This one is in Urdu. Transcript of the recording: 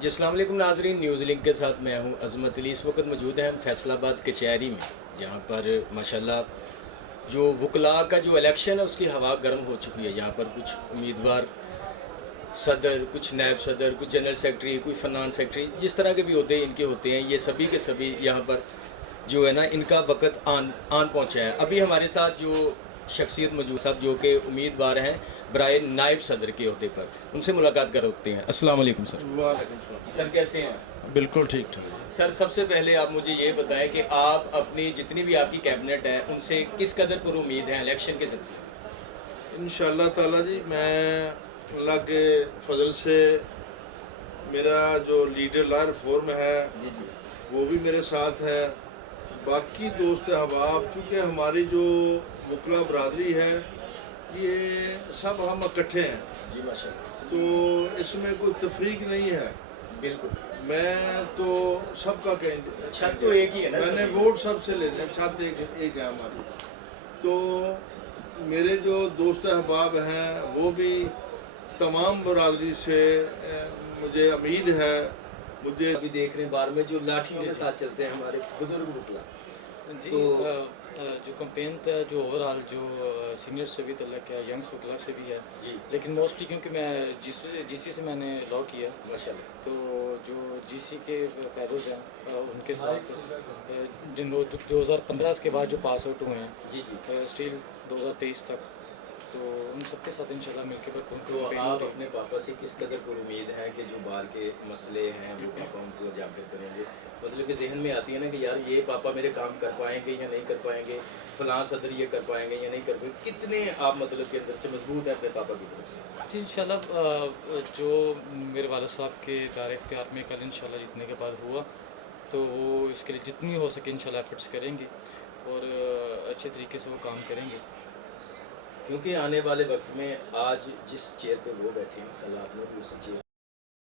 جی السلام علیکم ناظرین، نیوز لنک کے ساتھ میں ہوں عظمت علی۔ اس وقت موجود ہیں ہم فیصل آباد کچہری میں، جہاں پر ماشاءاللہ جو وکلاء کا جو الیکشن ہے اس کی ہوا گرم ہو چکی ہے۔ یہاں پر کچھ امیدوار صدر، کچھ نائب صدر، کچھ جنرل سیکرٹری، کوئی فنان سیکرٹری، جس طرح کے بھی ہوتے ہیں ان کے ہوتے ہیں، یہ سبھی کے سبھی یہاں پر جو ہے نا ان کا وقت آن پہنچا ہے۔ ابھی ہمارے ساتھ جو شخصیت موجود صاحب جو کہ امیدوار ہیں برائے نائب صدر کے عہدے پر، ان سے ملاقات کرتے ہیں۔ السلام علیکم سر۔ وعلیکم السلام۔ سر کیسے ہیں؟ بالکل ٹھیک ٹھاک۔ سر سب سے پہلے آپ مجھے یہ بتائیں کہ آپ اپنی جتنی بھی آپ کی کیبنٹ ہے ان سے کس قدر پر امید ہیں الیکشن کے سلسلے میں؟ انشاءاللہ تعالیٰ جی، میں اللہ کے فضل سے میرا جو لیڈر لا ریفارم ہے جی جی وہ بھی میرے ساتھ ہے۔ باقی دوست احباب، چونکہ ہماری جو وکلا برادری ہے یہ سب ہم اکٹھے ہیں، جی ماشاء اللہ، تو اس میں کوئی تفریق نہیں ہے۔ بالکل۔ میں تو سب کا چھت تو ایک ہی ہے نا، میں نے ووٹ سب سے لینے ہیں، چھت ایک ہے ہماری۔ تو میرے جو دوست احباب ہیں وہ بھی تمام برادری سے مجھے امید ہے۔ مجھے ابھی دیکھ رہے ہیں بار میں جو لاٹھیوں کے ساتھ چلتے ہیں ہمارے بزرگ وکلا، جی تو جو کمپین تھا جو اوور آل جو سینئر سے بھی تعلق ہے، ینگ وکلا سے بھی ہے، جی لیکن موسٹلی کیونکہ میں جی سی سے میں نے لاء کیا، ماشاء اللہ، تو جو جی سی کے فیلوز ہیں ان کے ساتھ جن 2015 کے بعد جو پاس آؤٹ ہوئے ہیں، جی جی، اسٹل 2023 تک، تو ان سب کے ساتھ انشاءاللہ مل کے تو آپ اپنے پاپا سے کس قدر پر امید ہیں کہ جو باہر کے مسئلے ہیں وہ پاپا ان کو اجاگر کریں گے؟ مطلب کہ ذہن میں آتی ہے نا کہ یار یہ پاپا میرے کام کر پائیں گے یا نہیں کر پائیں گے، فلاں صدر یہ کر پائیں گے یا نہیں کر پائیں گے، کتنے آپ مطلب کے اندر سے مضبوط ہیں اپنے پاپا کی طرف سے؟ جی انشاءاللہ جو میرے والد صاحب کے دائرہ اختیار میں کل انشاءاللہ جتنے کے بعد ہوا، تو وہ اس کے لیے جتنی ہو سکے انشاءاللہ ایفرٹس کریں گے اور اچھے طریقے سے وہ کام کریں گے، کیونکہ آنے والے وقت میں آج جس چیئر پہ وہ بیٹھے ہیں کل آپ لوگ بھی اسی چیئر